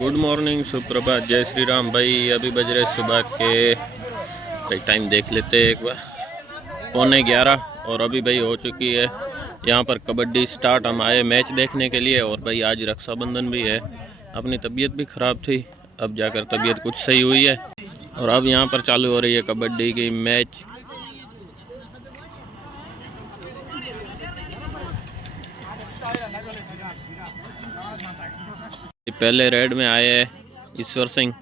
Good morning, सुप्रभात, जय श्री राम। भाई अभी बज रहे सुबह के, भाई टाइम देख लेते हैं एक बार, 11:15। और अभी भाई हो चुकी है यहाँ पर कबड्डी स्टार्ट। हम आए मैच देखने के लिए और भाई आज रक्षाबंधन भी है। अपनी तबीयत भी ख़राब थी, अब जाकर तबीयत कुछ सही हुई है और अब यहाँ पर चालू हो रही है कबड्डी की मैच। पहले रेड में आए हैं ईश्वर सिंह।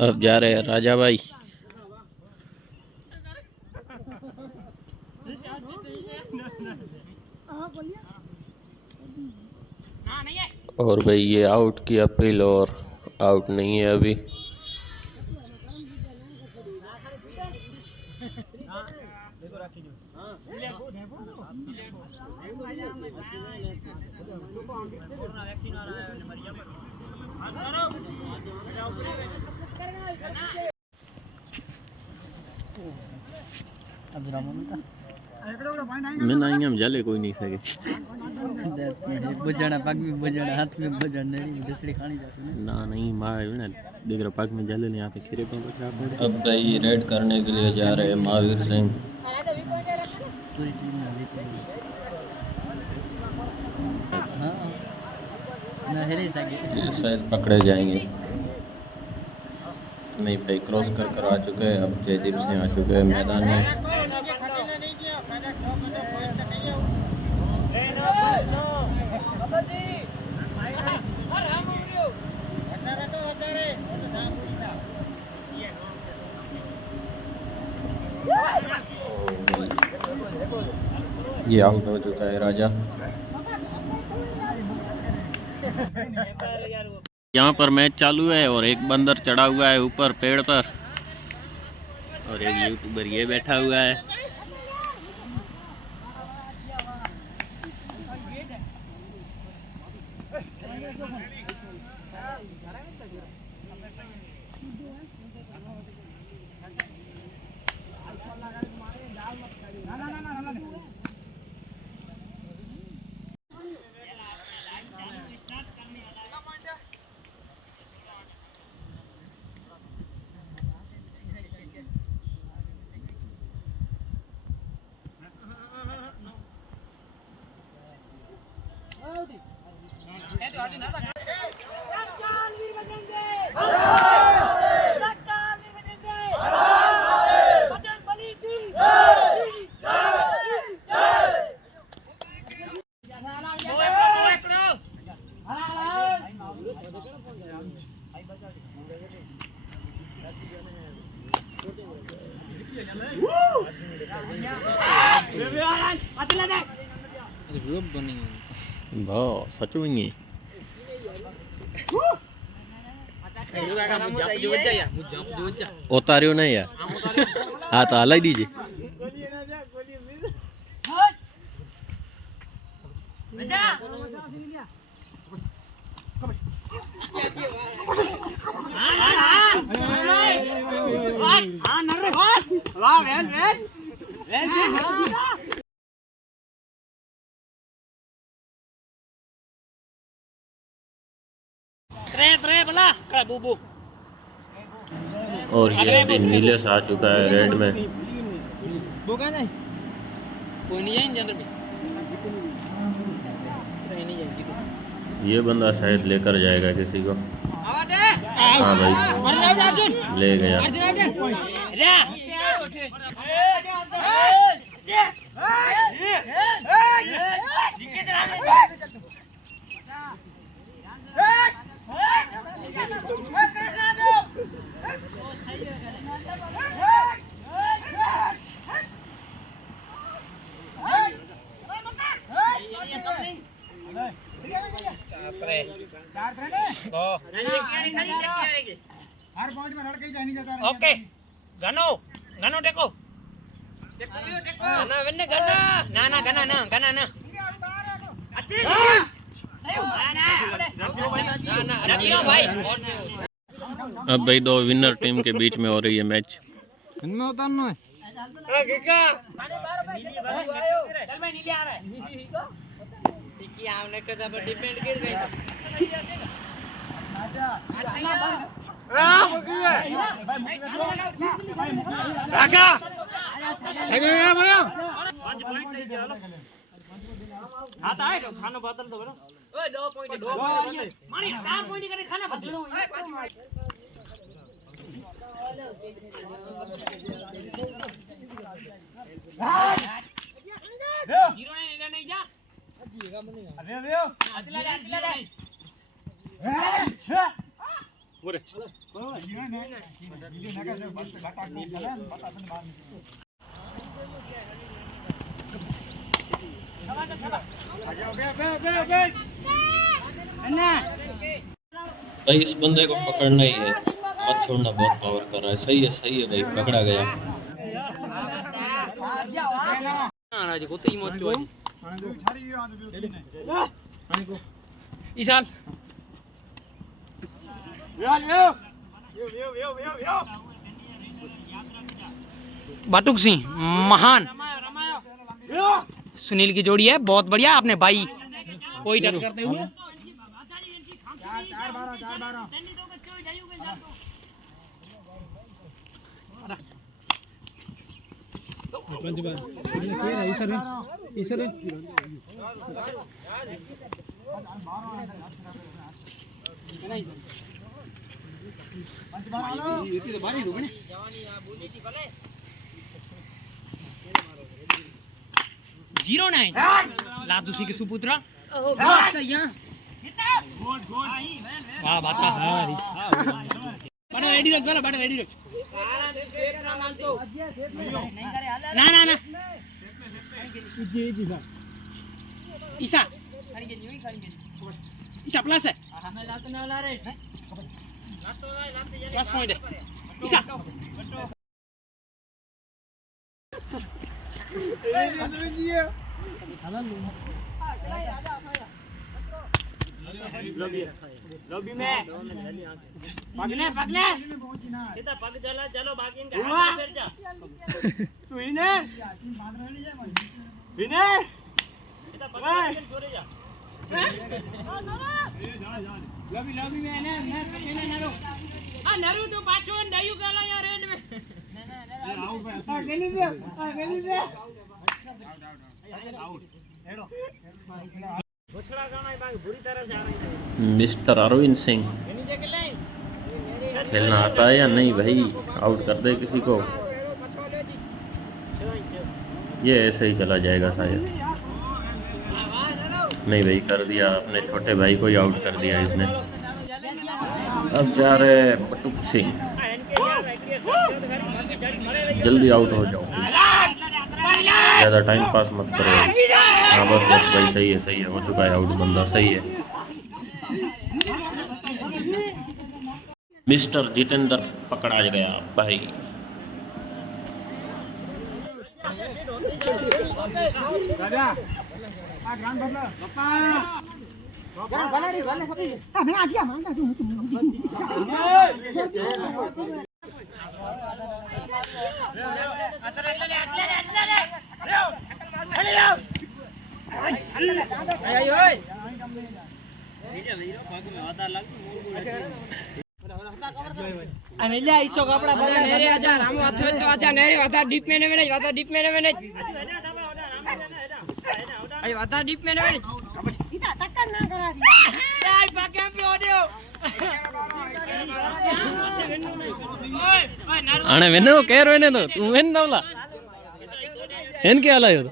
अब जा रहे हैं राजा भाई। और भाई ये आउट की अपील और आउट नहीं है अभी। मैं ना हम जाले कोई नहीं सके बजाना पग में बजाना हाथ में बजाना नहीं दूसरी खानी जाती है ना नहीं मार ना देख रहा पग में जाले नहीं आते खीरे पे बचा। अब भाई रेड करने के लिए जा रहे हैं महावीर सिंह। शायद पकड़े जाएंगे। नहीं भाई क्रॉस कर आ चुके हैं। अब जयदीप सिंह आ चुके हैं मैदान में। ये आउट हो चुका है राजा। यहाँ पर मैच चालू है और एक बंदर चढ़ा हुआ है ऊपर पेड़ पर और एक यूट्यूबर ये बैठा हुआ है। सच में उतारियो नहीं यार। हाँ तो हलाई दीजिए। और ये भी नीले से आ चुका है रेड में। कोई नहीं जाएंगे अंदर ये बंदा शायद लेकर जाएगा किसी को। हाँ भाई ले गया। हर पॉइंट में लड़के जाने जाता है। ओके गनो ગનો ટેકો ગના વેને ગના ના ના ગના ના ગના ના रखियो भाई। अब भाई दो विनर टीम के बीच में हो रही है मैच। इनमें उतारना है चल भाई नीले आ रहा है टिकी हमने कदा पर डिपेंड कर गई राका है गया भैया 5 पॉइंट ले गया हाथ आए तो खाना बदल दो बरो ओए 2 पॉइंट मानी 4 पॉइंट करे खाना बदल जीरो नहीं जा अरे अरे बोरे भाई इस बंदे को पकड़ना ही है, मत छोड़ना, बहुत पावर कर रहा है। सही है भाई, पकड़ा गया। ईशान बाटुक सिंह महान सुनील की जोड़ी है, बहुत बढ़िया। आपने भाई कोई टच करते हुए जीरो 9 ला दूसरी के सुपुत्र वाह बात बड़ा रेडी रख बड़ा रेडी रख ना ना ना ईसा ईसा प्लस है प्लस पॉइंट है ईसा लॉबी में पगने सीधा पग चलो बाकी इनका हाथ फिर जा तू इने सीधा पग जोरे जा लॉबी में ने नरो नरू तो पाछो डायू गला यार रेड में गली में आउट हेडो मिस्टर अरविंद सिंह खेलना आता है या नहीं भाई? आउट कर दे किसी को, ये ऐसे ही चला जाएगा शायद। नहीं भाई, कर दिया, अपने छोटे भाई को ही आउट कर दिया इसने। अब जा रहे बटुक सिंह, जल्दी आउट हो जाओ, ज़्यादा टाइम पास मत करो। हाँ बस भाई, सही है, हो चुका है आउट बंदा, सही है। मिस्टर जितेंद्र पकड़ा गया भाई। अनिल्या इसो कपड़ा बगा नेरे आजा रामो अच्छा तो आजा नेरे वाता डीप में ने वाता डीप में ने आई वाता डीप में ने इता टक्कर ना करा दिया आई पाके पे ओडियो आने वेनो केर वेने तो तू वेन दवला एन के आलायो तो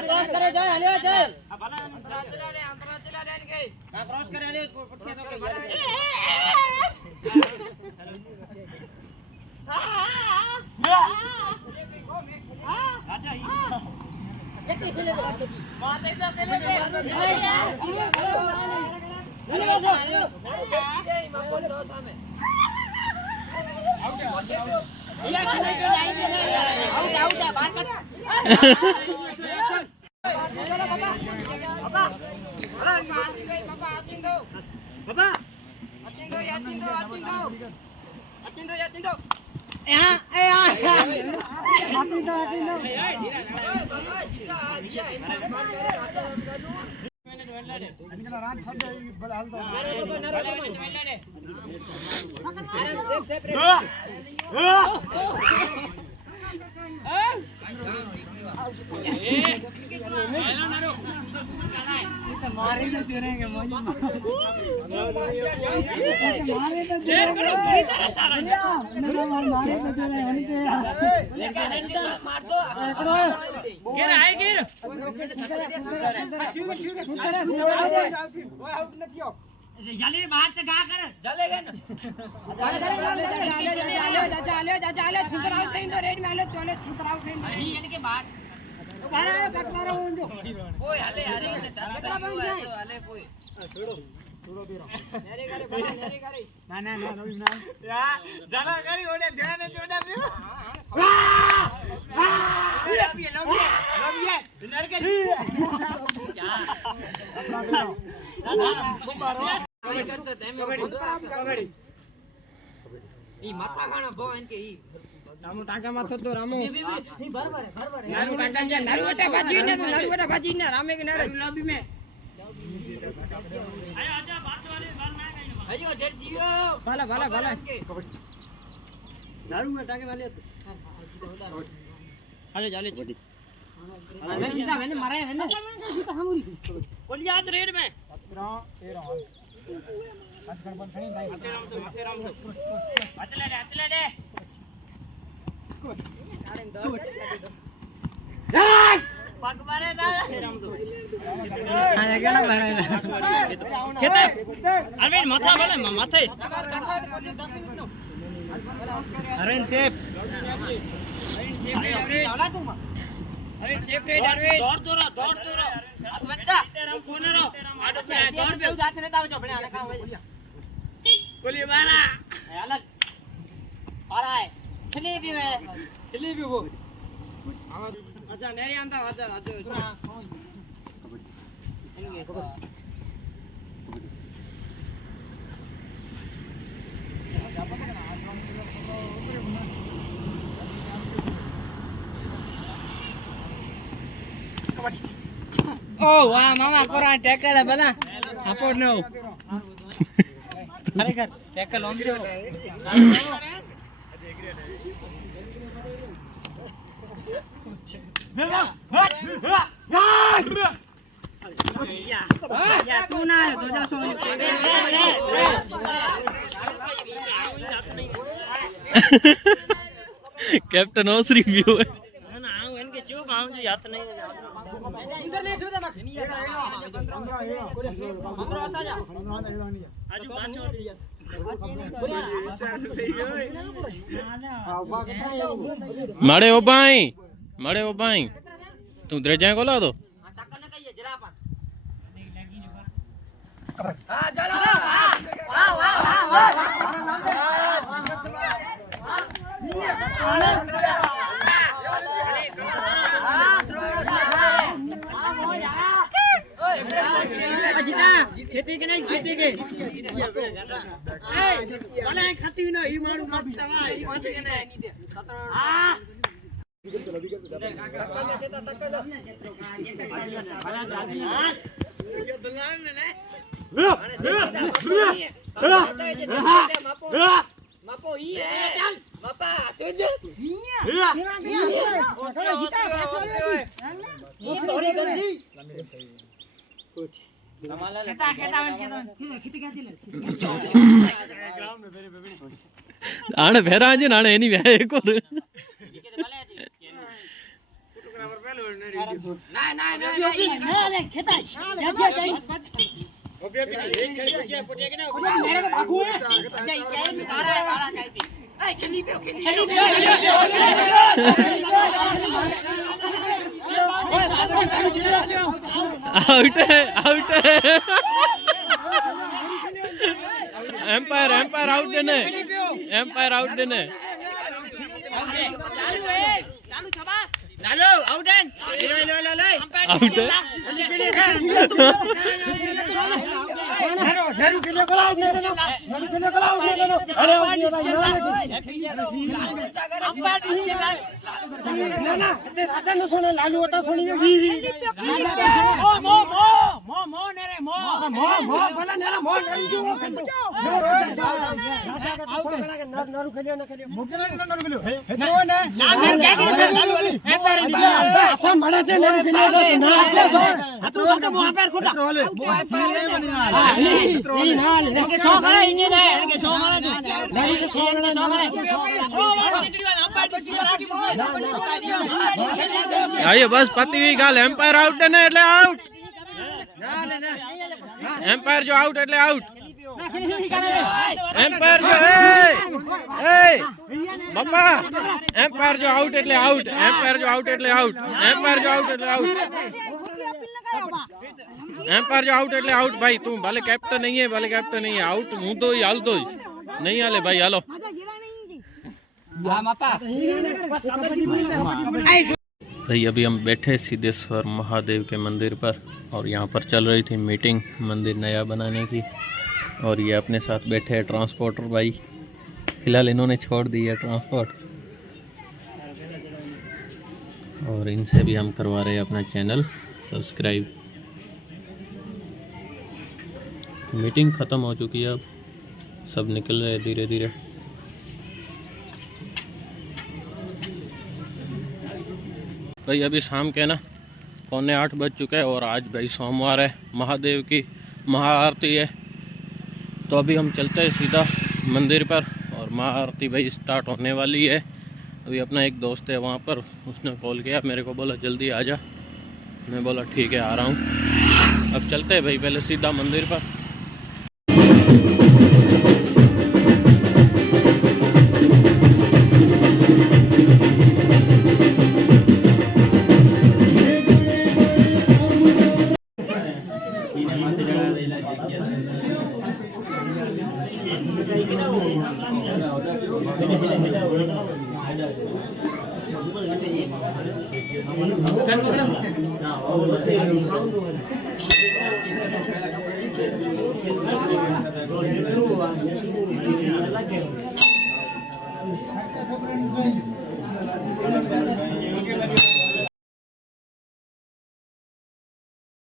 क्रॉस करे जाए हलियो जाए अंतरा चला ले इनके हां क्रॉस करे हलियो पठिया तो के राजा ही चक्की खेले माते से खेले Oh, wah, mama kurang tackle lah bala. Support no. ખરેખર tackle on દો. યા તું ના તો જા સો. कैप्टन ऑस रिव्यू है ના આવું એન કે ચેવું આવું જો યાદ નહીં ઇધર ને જો દે ની આજુ પાછો माड़े ओ भाई तू दरजा खोला दो ટક્કર ન કહીએ જરા પણ खेती के नहीं खेती के बना खाती ना ई मारू मत तवा ई मत के नहीं हां मापो ई है बापा तुझ थोड़ा गीता ये थोड़ी कर दी आने भेरा जी नाने एनी वे एक और ना ना ना ना खेता जा जा ओबे के एक खेल के पोटिया के ना मेरे को भागू है अच्छा ये क्या मारा है वाला काय पे ए खेली पे आउट है एम्पायर एम्पायर आउट देने एम्पायर आउट देने आउट है लालू होता आइए बस पति हुई गाल एम्पायर आउट देने એટલે આઉટ एम्पायर जो आउट એટલે आउट एम्पायर जो ए बापा एम्पायर जो आउट એટલે आउट एम्पायर जो आउट એટલે आउट एम्पायर जो आउट એટલે आउट एम्पायर जो आउट એટલે आउट भाई तू भले कैप्टन नहीं है भले कैप्टन नहीं है आउट हूं तो ही हाल तो नहीं हाले भाई हालो भाई अभी हम बैठे सिद्धेश्वर महादेव के मंदिर पर और यहाँ पर चल रही थी मीटिंग मंदिर नया बनाने की और ये अपने साथ बैठे हैं ट्रांसपोर्टर भाई फिलहाल इन्होंने छोड़ दी है ट्रांसपोर्ट और इनसे भी हम करवा रहे हैं अपना चैनल सब्सक्राइब। मीटिंग ख़त्म हो चुकी है अब सब निकल रहे हैं धीरे धीरे। भाई अभी शाम के ना 7:45 बज चुके हैं और आज भाई सोमवार है महादेव की महाआरती है तो अभी हम चलते हैं सीधा मंदिर पर और महाआरती भाई स्टार्ट होने वाली है। अभी अपना एक दोस्त है वहाँ पर उसने कॉल किया मेरे को बोला जल्दी आ जा मैं बोला ठीक है आ रहा हूँ। अब चलते हैं भाई पहले सीधा मंदिर पर।